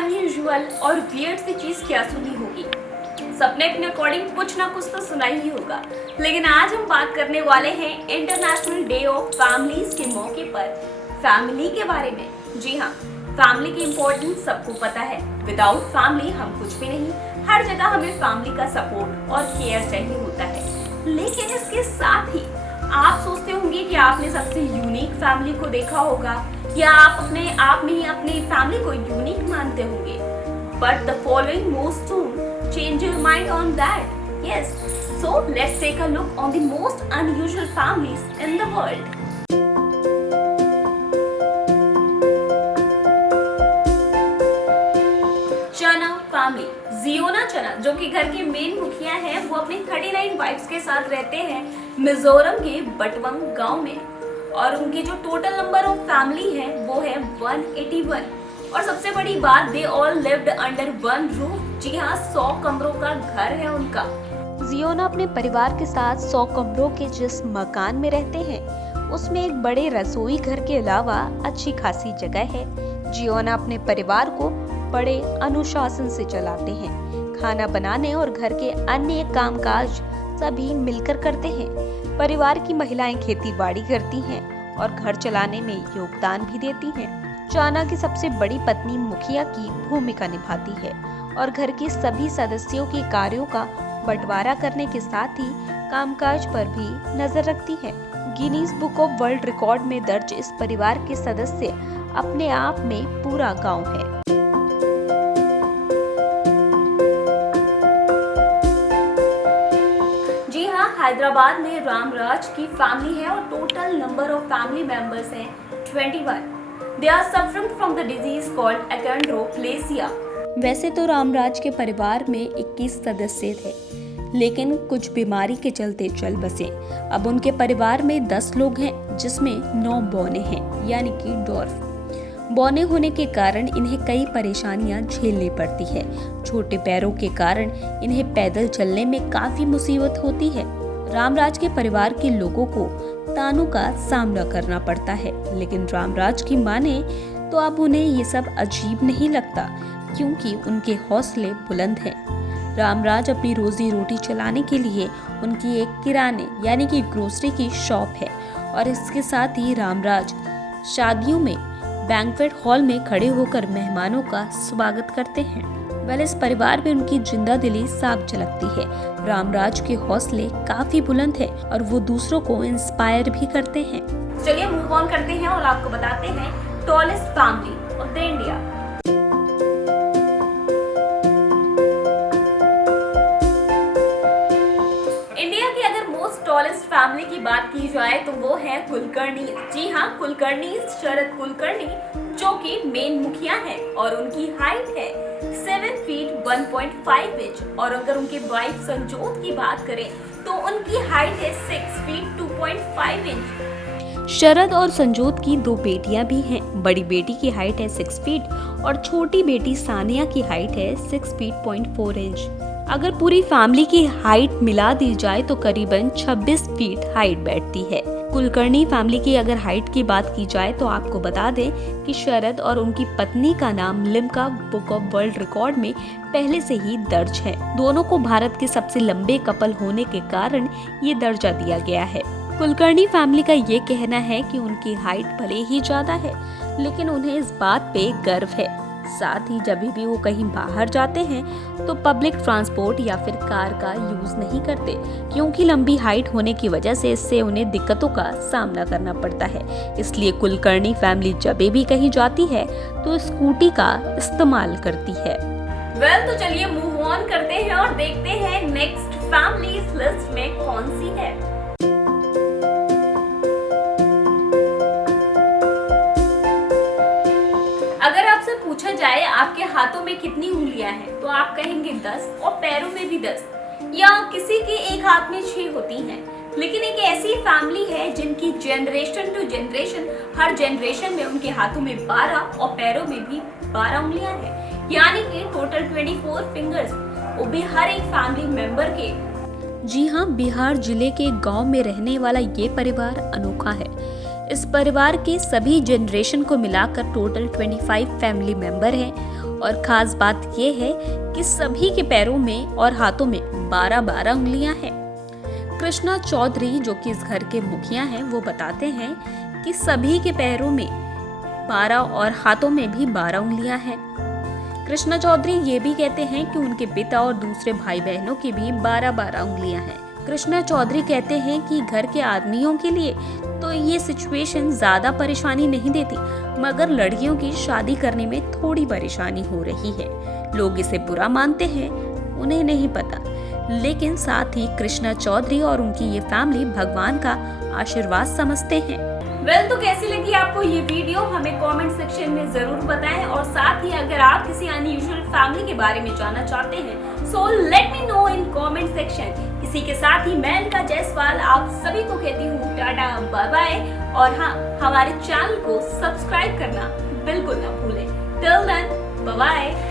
Unusual और weird सी चीज क्या सुनी होगी। सबने अपने अकॉर्डिंग कुछ ना कुछ तो सुना ही होगा। लेकिन आज हम बात करने वाले हैं इंटरनेशनल डे ऑफ फैमिलीज के मौके पर फैमिली के बारे में। जी हाँ, फैमिली की इम्पोर्टेंस सबको पता है। विदाउट फैमिली हम कुछ भी नहीं। हर जगह हमें फैमिली का सपोर्ट और केयर चाहिए होता है। लेकिन इसके साथ ही आप सोचते होंगे कि आपने सबसे यूनिक फैमिली को देखा होगा या आप अपने आप में ही अपनी फैमिली को यूनिक मानते होंगे। But the following most soon change your mind on that. Yes, so let's take a look on the most unusual families in the world. चना फैमिली। जियोना चना जो कि घर के मेन मुखिया हैं, वो अपनी 39 वाइफ्स के साथ रहते हैं मिजोरम के बटवंग गांव में, और उनकी जो टोटल नंबर ऑफ फैमिली है वो है 181। और सबसे बड़ी बात, they all lived under one roof. जी हाँ, 100 कमरों का घर है उनका। जियोना अपने परिवार के साथ 100 कमरों के जिस मकान में रहते हैं, उसमें एक बड़े रसोई घर के अलावा अच्छी खासी जगह है। जियोना अपने परिवार को बड़े अनुशासन से चलाते हैं। खाना बनाने और घर के अन्य कामकाज सभी मिलकर करते हैं। परिवार की महिलाएं खेती बाड़ी करती हैं और घर चलाने में योगदान भी देती हैं। चाना की सबसे बड़ी पत्नी मुखिया की भूमिका निभाती है और घर के सभी सदस्यों के कार्यों का बंटवारा करने के साथ ही कामकाज पर भी नजर रखती है। Guinness book of world record में दर्ज इस परिवार के सदस्य अपने आप में पूरा गांव है। जी हाँ, हैदराबाद में रामराज की फैमिली है और total number of family members हैं 21। They are suffering from the disease called achondroplasia. वैसे तो रामराज के परिवार में 21 सदस्य थे, लेकिन कुछ बीमारी के चलते चल बसे। अब उनके परिवार में 10 लोग हैं, जिसमें 9 बौने हैं, यानी कि डॉर्फ। बौने होने के कारण इन्हें कई परेशानियां झेलनी पड़ती है। छोटे पैरों के कारण इन्हें पैदल चलने में काफी मुसीबत होती है। रामराज के परिवार के लोगों को तानों का सामना करना पड़ता है, लेकिन रामराज की माने तो अब उन्हें ये सब अजीब नहीं लगता, क्योंकि उनके हौसले बुलंद हैं। रामराज अपनी रोजी रोटी चलाने के लिए उनकी एक किराने यानी कि ग्रोसरी की शॉप है, और इसके साथ ही रामराज शादियों में बैंक्वेट हॉल में खड़े होकर मेहमानों का स्वागत करते हैं। वेल, इस परिवार में उनकी जिंदा दिली साफ झलकती है। रामराज के हौसले काफी बुलंद है और वो दूसरों को इंस्पायर भी करते हैं। चलिए मूव ऑन करते हैं और आपको बताते हैं tallest family of the India. India की अगर मोस्ट टॉलेस्ट फैमिली की बात की जाए तो वो है कुलकर्णी। जी हाँ, कुलकर्णी शरद कुलकर्णी, जो कि मेन मुखिया है, और उनकी हाइट है 7 फीट 1.5 इंच। और अगर उनके वाइफ संजोत की बात करें तो उनकी हाइट है 6 फीट 2.5 इंच। शरद और संजोत की 2 बेटियां भी हैं। बड़ी बेटी की हाइट है 6 फीट और छोटी बेटी सानिया की हाइट है 6 फीट 0.4 इंच। अगर पूरी फैमिली की हाइट मिला दी जाए तो करीबन 26 फीट हाइट बैठती है। कुलकर्णी फैमिली की अगर हाइट की बात की जाए तो आपको बता दें कि शरद और उनकी पत्नी का नाम Limca book of world record में पहले से ही दर्ज है। दोनों को भारत के सबसे लंबे कपल होने के कारण ये दर्जा दिया गया है। कुलकर्णी फैमिली का ये कहना है कि उनकी हाइट भले ही ज्यादा है, लेकिन उन्हें इस बात पे गर्व है। साथ ही जब भी वो कहीं बाहर जाते हैं तो पब्लिक ट्रांसपोर्ट या फिर कार का यूज नहीं करते, क्योंकि लंबी हाइट होने की वजह से इससे उन्हें दिक्कतों का सामना करना पड़ता है। इसलिए कुलकर्णी फैमिली जब भी कहीं जाती है तो स्कूटी का इस्तेमाल करती है। वेल, तो चलिए मूव ऑन करते हैं और देखते हैं नेक्स्ट फैमिली इस लिस्ट में कौन सी है। अगर आपसे पूछा जाए आपके हाथों में कितनी उंगलियां हैं, तो आप कहेंगे 10, और पैरों में भी 10, या किसी के एक हाथ में 6 होती हैं। लेकिन एक ऐसी फैमिली है जिनकी जनरेशन टू जनरेशन, हर जनरेशन में उनके हाथों में 12 और पैरों में भी 12 उंगलियां हैं, यानी कि टोटल 24 फिंगर्स, वो भी हर एक फैमिली मेंबर के। जी हाँ, बिहार जिले के गांव में रहने वाला ये परिवार अनोखा है। इस परिवार के सभी जनरेशन को मिलाकर टोटल 25 फैमिली मेंबर हैं और खास बात ये है कि सभी के पैरों में और हाथों में 12-12 उंगलियां हैं। कृष्णा चौधरी जो कि इस घर के मुखिया हैं, वो बताते हैं कि सभी के पैरों में 12 और हाथों में भी 12 उंगलियां हैं। कृष्णा चौधरी ये भी कहते हैं कि उनके पिता और दूसरे भाई बहनों की भी 12-12 उंगलियां हैं। कृष्णा चौधरी कहते हैं कि घर के आदमियों के लिए तो ये सिचुएशन ज्यादा परेशानी नहीं देती, मगर लड़कियों की शादी करने में थोड़ी परेशानी हो रही है। लोग इसे बुरा मानते हैं, उन्हें नहीं पता, लेकिन साथ ही कृष्णा चौधरी और उनकी ये फैमिली भगवान का आशीर्वाद समझते हैं। तो कैसी लगी आपको ये वीडियो, हमें कमेंट सेक्शन में जरूर बताएं। और साथ ही अगर आप किसी अनयूजुअल फैमिली के बारे में जानना चाहते हैं, so let me know in comment section. इसी के साथ ही मैं अलका जायसवाल आप सभी को कहती हूँ टाटा बाय बाय। और हाँ, हमारे चैनल को सब्सक्राइब करना बिल्कुल ना भूलें। Till then bye bye.